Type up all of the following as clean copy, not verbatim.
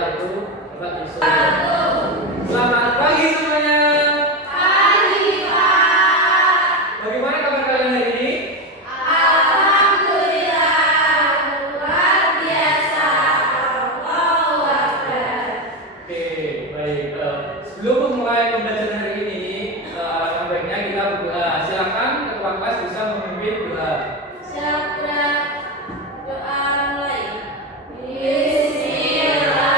yaitu Bapak Yusuf. Selamat pagi semuanya. Pagi, Pak. Bagaimana kabar kalian hari ini? Alhamdulillah, luar biasa. Allahu Akbar. Oke, baik. Sebelum memulai pembelajaran hari ini, alangkah baiknya kita berdoa. Silakan ketua kelas bisa memimpin doa. Syakra doa mulai. Bismillahirrahmanirrahim.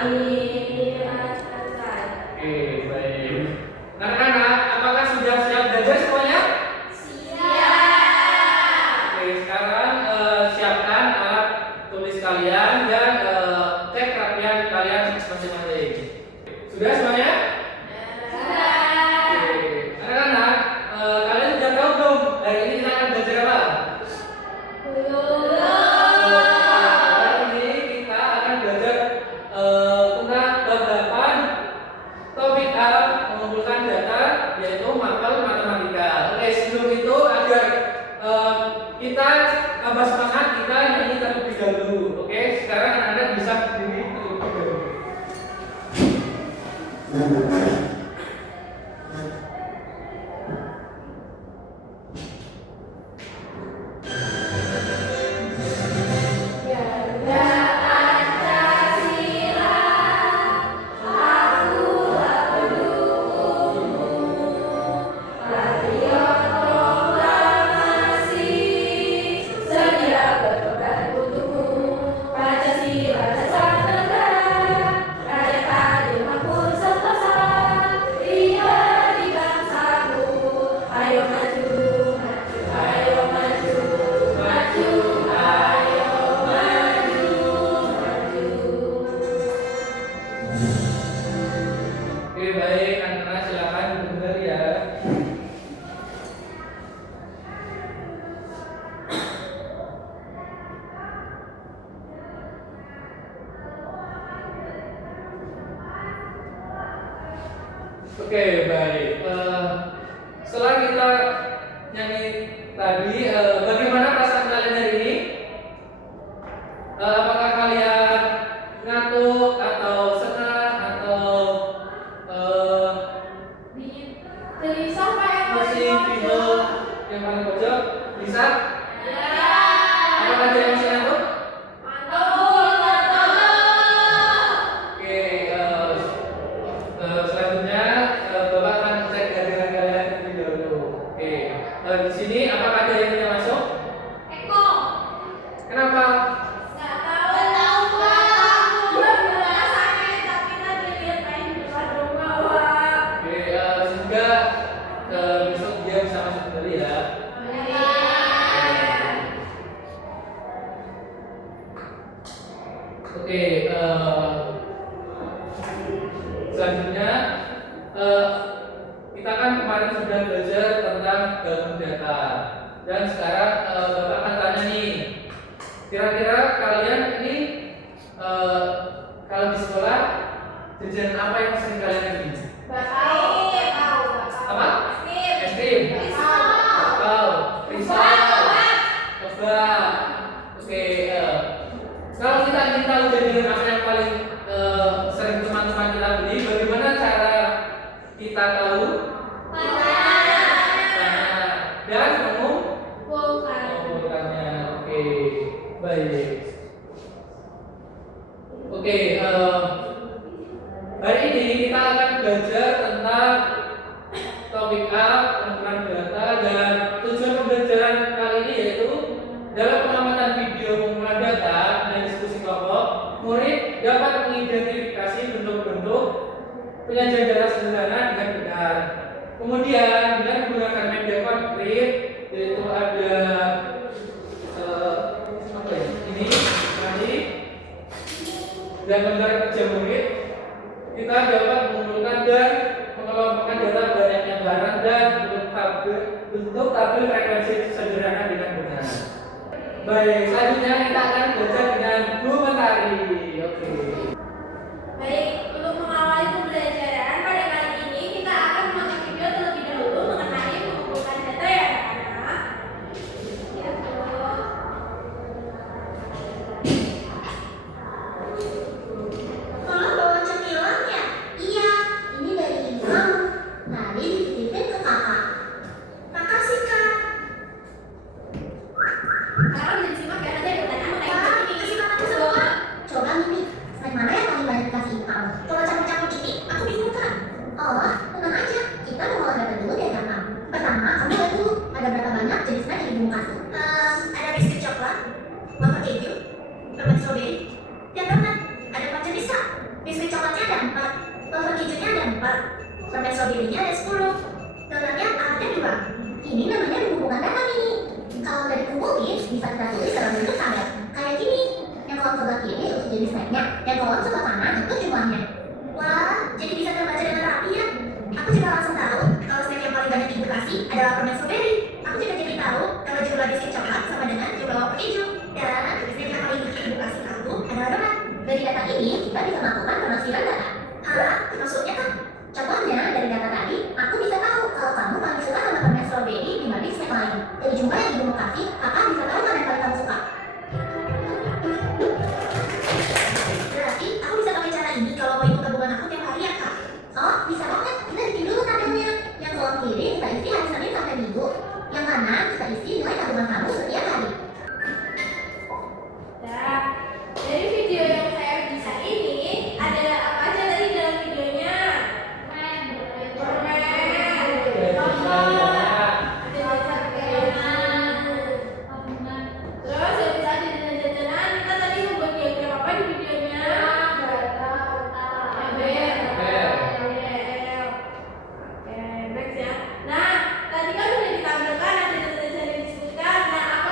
Amin. Oke, baik. Anak-anak, apakah sudah siap belajar semuanya? Siap. Oke, sekarang siapkan alat tulis kalian dan cek kerapian kalian masing-masing. Sudah semuanya? Sudah. Oke, anak-anak, kalian sudah tahu belum hari ini kita akan belajar apa? Belum. Hari ini kita akan belajar tentang bab 8 topik A, mengumpulkan data, yaitu mapel matematika. Oke, sebelum itu agar kita tambah semangat, kita nyanyi terlebih dahulu. Oke, sekarang anak-anak bisa berdiri terlebih dahulu. Ayo maju, maju, ayo maju, maju, ayo maju, maju. Oke, baik, anak-anak silakan benar ya. Oke, baik. Setelah kita nyanyi tadi, bagaimana perasaan kalian hari ini? Apakah kalian ngantuk atau senang atau Gelisah, Pak, yang masih paling bingung? pojok. Yang paling pojok bisa? Ya. Apakah ada yang masih ngantuk? Oke, selanjutnya Bapak akan cek kehadiran kalian terlebih dahulu. Oke, di sini apakah ada yang tidak masuk? Eko. Kenapa? Nggak tahu, Pak. Benar-benar sakit, tapi tadi lihat main di depan rumah, Pak. Oke, semoga besok dia bisa masuk kembali ya. Oke, selanjutnya kita kan kemarin sudah belajar tentang bangun data dan sekarang Bapak akan tanya nih, kira-kira kalian ini kalau di sekolah jajanan apa yang sering kalian beli? Apa? Es krim, bakpao, risol, kebab. Oke, kalau kita ingin tahu jajanan apa yang paling sering teman-teman kita beli, bagaimana cara kita tahu? Dan mengumpulkannya. Oke, baik. Oke, hari ini kita akan belajar tentang topik A, pengumpulan data, dan tujuan pembelajaran kali ini yaitu dalam pengamatan video pengumpulan data dan diskusi kelompok, murid dapat mengidentifikasi bentuk-bentuk penyajian data sederhana dengan benar. Kemudian dengan menggunakan media konkret, yaitu ada apa ya? Ini tadi dan menggunakan kerja murid, kita dapat mengumpulkan dan mengelompokkan data banyaknya barang dan bentuk tabel frekuensi sederhana dengan benar. Baik, selanjutnya kita akan belajar dengan Bu Mentari. Oke. Baik, untuk mengawali pembelajaran pada kali ini kita akan menonton video terlebih dahulu mengenai mengumpulkan data ya anak-anak. 4. Permen stroberinya ada 10. Donatnya ada 2. Ini namanya hubungan datar ini. Kalau udah dikumpulin, bisa kita tulis dalam bentuk tabel. Kayak gini. Yang kolom sebelah kiri untuk jadi snacknya, dan kolom sebelah kanan untuk jumlahnya. Wah, jadi bisa terbaca dengan rapi ya. Aku juga langsung tahu kalau snack yang paling banyak ibu kasih adalah permen stroberi. Aku juga jadi tahu kalau jumlah biskuit coklat sama dengan jumlah wafer keju. Dan snack yang paling dikit ibu kasih aku adalah donat. Dari data ini, kita bisa melakukan penafsiran data. Hah? Maksudnya kan? Contohnya, dari data tadi, aku bisa tahu kalau kamu paling suka sama permen stroberi dibanding snack lain. Dari jumlah yang ibu kasih, kakak bisa tahu mana yang paling kamu suka. Berarti, aku bisa pakai cara ini kalau mau ikut tabungan aku tiap hari ya, Kak? Oh, bisa banget. Kita bikin dulu tabelnya. Yang kolom kiri kita isi hari Senin sampai Minggu. Yang kanan kita isi nilai tabungan kamu setiap hari. Nah, dari video yang saya bisa ini ada apa aja tadi dalam videonya? Permen, terus yang bisa jajan-jajanan. Kita tadi membuat diagram apa di videonya? Tabel. Oke, next ya. Nah, tadi kan udah ditampilkan ada jajan-jajan yang disebutkan. Nah, apa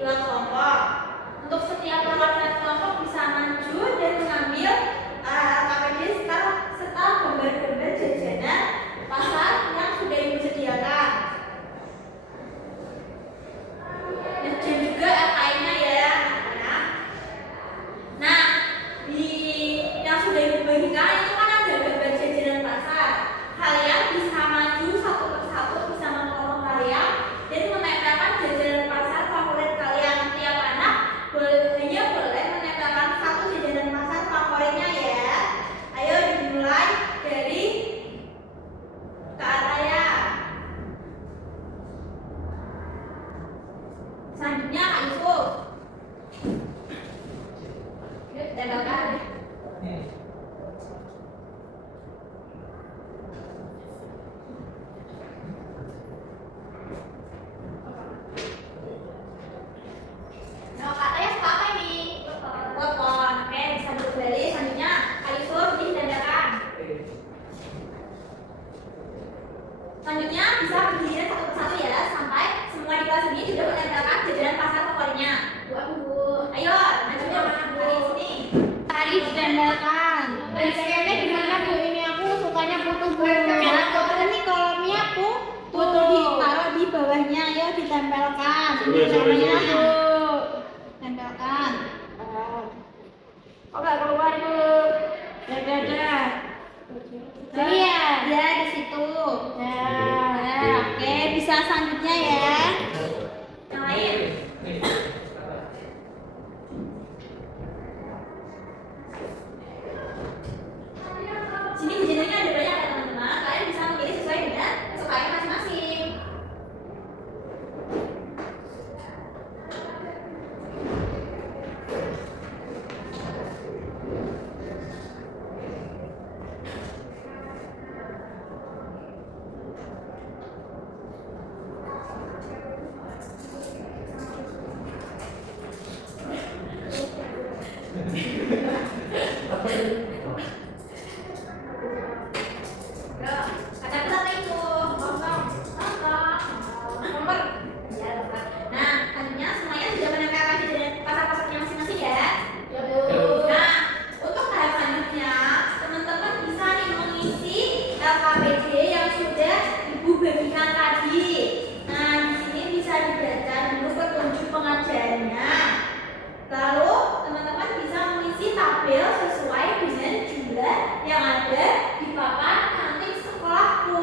dua kelompok. Untuk setiap perwakilan kelompok bisa maju dan mengambil KPD serta gambar-gambar jajanan pasar yang sudah ibu sediakan. Dan juga LKI-nya ya, anak-anak. Nah, di yang sudah ibu bagikan itu kan ada gambar jajanan pasar. Kalian bisa maju satu persatu bersama kelompok kalian dan menempelkan jajanan pasar favorit kalian. Tiap anak hanya boleh menempelkan satu jajanan pasar favoritnya ya. Ayo dimulai dari Kak Araya. Selanjutnya Kak Yusuf. Yuk, tempelkan. Nah, Kak Araya suka apa ini? Weapon. Oke, bisa berbalik. Selanjutnya Kak Yusuf ditempelkan. Selanjutnya bisa berdiri satu persatu ya sampai semua di kelas ini sudah menempelkan jajanan pasar favoritnya. Ayo, maju dari sini. Tadi ditempelkan. Kayaknya gimana Bu? Ini aku sukanya foto Bu. Ini kolomnya Bu. Foto ditaruh di bawahnya, ayo ditempelkan. Namanya Bu. Tempelkan. Oke, keluar Bu. Dadah. Iya, ya di situ. Nah, oke, bisa selanjutnya ya. Yang lain. Sini jajanannya ada banyak ya teman-teman. Kalian bisa memilih sesuai dengan kesukaan masing-masing. Ada berapa itu? Nomor. Ya, nah, selanjutnya semuanya sudah menempelkan jajanan pasar-pasarnya masing-masing ya. Nah, untuk tahap selanjutnya, teman-teman bisa nih mengisi LKPD yang sudah ibu bagikan tadi. Nah, di sini bisa dibaca dulu petunjuk pengajarannya. Lalu teman-teman bisa mengisi tabel sesuai dengan jumlah yang ada di papan kantin sekolahku.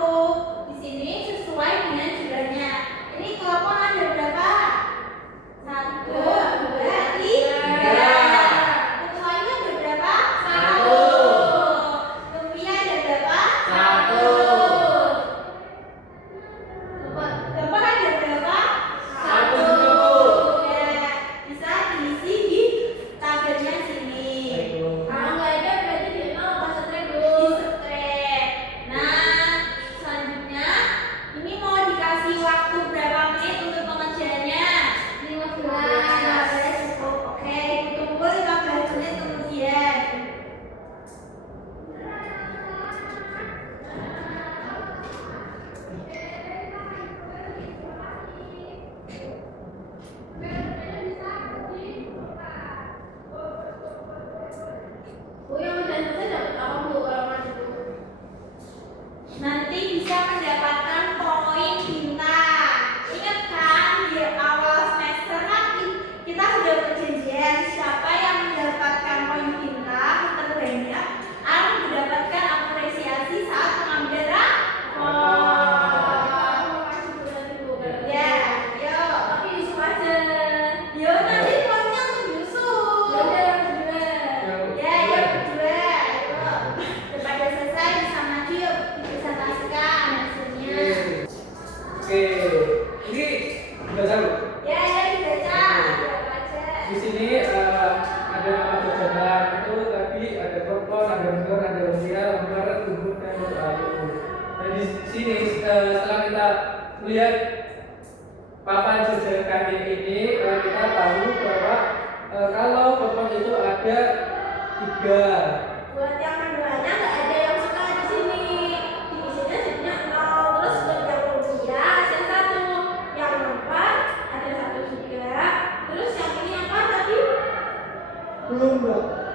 Di sini sesuai dengan jumlahnya. Ini kelompok ada berapa? 1, 2, 3. Untuk lainnya ada berapa? 1. Lumpia ada berapa? 1. Tempat ada berapa? 1. Ya, bisa diisi di tabelnya sini. Kalau nggak ada berarti di strek. Nah, selanjutnya ini mau dikasih waktu berapa menit untuk pengerjaannya? 15. Cukup. Oke, tunggu 15 menit kemudian. Nanti bisa mendapatkan poin bintang. Ingat kan di awal semester kan kita sudah berjanjian siapa yang mendapatkan poin bintang terbanyak akan mendapatkan apresiasi saat mengambil rapor. Ya, yuk. Tapi Yusuf aja. Yuk, nanti poinnya untuk Yusuf. Ya, yuk berdua. Yuk. Daripada selesai bisa maju yuk dipresentasikan hasilnya. Oke, ini baca Bu. Ya, dibaca. Baca aja. Di sini ada nama jajanan itu tadi ada kropon, ada mendor, ada lumpia, lembar, tubuh, dan ayu. Dan di sini setelah kita melihat papan jajanan kantin ini, kita tahu bahwa kalau kropon itu ada 3. Buat yang keduanya nggak ada yang suka di sini. Divisinya jadinya 0. Terus untuk yang rupiah ada 1. Yang 4 ada 1 juga. Belum, Bro.